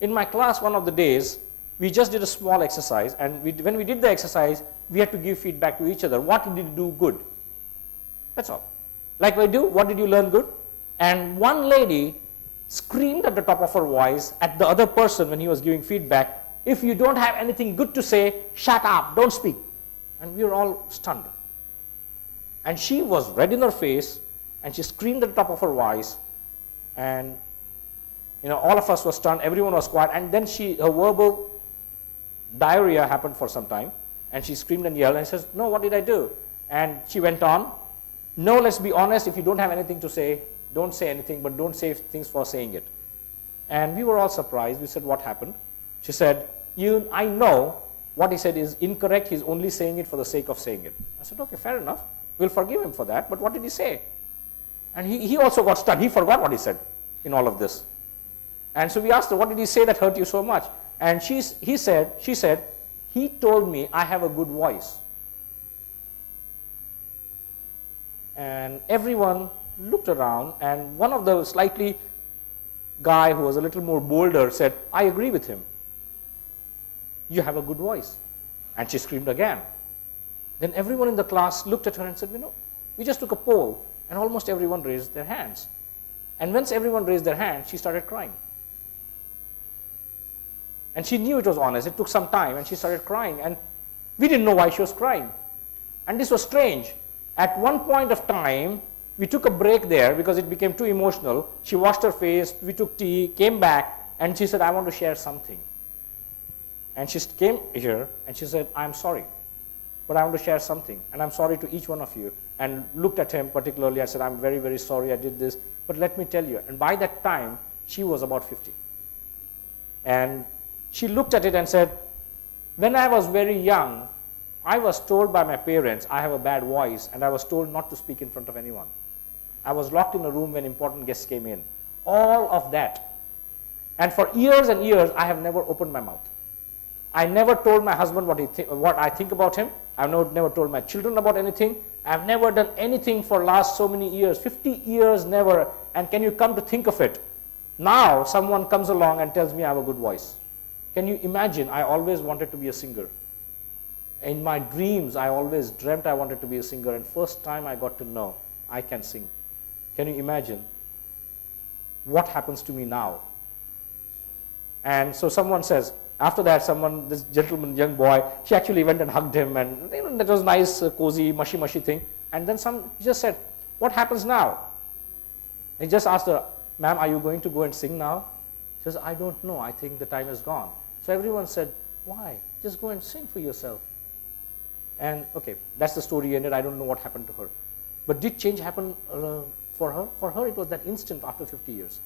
In my class, one of the days, we just did a small exercise, and when we did the exercise, we had to give feedback to each other. What did you do good? That's all. Like we do, what did you learn good? And one lady screamed at the top of her voice at the other person when he was giving feedback, if you don't have anything good to say, shut up, don't speak. And we were all stunned. And she was red in her face, and she screamed at the top of her voice, and all of us were stunned, everyone was quiet, and then her verbal diarrhea happened for some time, and she screamed and yelled, and says, no, what did I do? And she went on, no, let's be honest, if you don't have anything to say, don't say anything, but don't say things for saying it. And we were all surprised. We said, what happened? She said, I know what he said is incorrect, he's only saying it for the sake of saying it. I said, okay, fair enough, we'll forgive him for that, but what did he say? And he also got stunned, he forgot what he said in all of this. And so we asked her, what did he say that hurt you so much? And she said, he told me I have a good voice. And everyone looked around, and one of the slightly guy who was a little more bolder said, I agree with him. You have a good voice. And she screamed again. Then everyone in the class looked at her and said, we just took a poll, and almost everyone raised their hands. And once everyone raised their hands, she started crying. And she knew it was honest. It took some time, and she started crying, and we didn't know why she was crying. And this was strange. At one point of time, we took a break there because it became too emotional. She washed her face, we took tea, came back, and she said, I want to share something. And she came here, and she said, I'm sorry, but I want to share something, and I'm sorry to each one of you. And looked at him particularly, I said, I'm very, very sorry I did this, but let me tell you. And by that time, she was about 50. And she looked at it and said, when I was very young, I was told by my parents I have a bad voice, and I was told not to speak in front of anyone. I was locked in a room when important guests came in. All of that. And for years and years, I have never opened my mouth. I never told my husband what I think about him. I've never told my children about anything. I've never done anything for last so many years, 50 years, never. And can you come to think of it? Now someone comes along and tells me I have a good voice. Can you imagine? I always wanted to be a singer. In my dreams, I always dreamt I wanted to be a singer, and first time I got to know I can sing. Can you imagine what happens to me now? And so someone says, after that, this gentleman, young boy, she actually went and hugged him, and that was nice, cozy, mushy thing. And then he just said, what happens now? He just asked her, ma'am, are you going to go and sing now? She says, I don't know, I think the time is gone. So everyone said, why? Just go and sing for yourself. And okay, that's the story ended. I don't know what happened to her. But did change happen for her? For her, it was that instant after 50 years.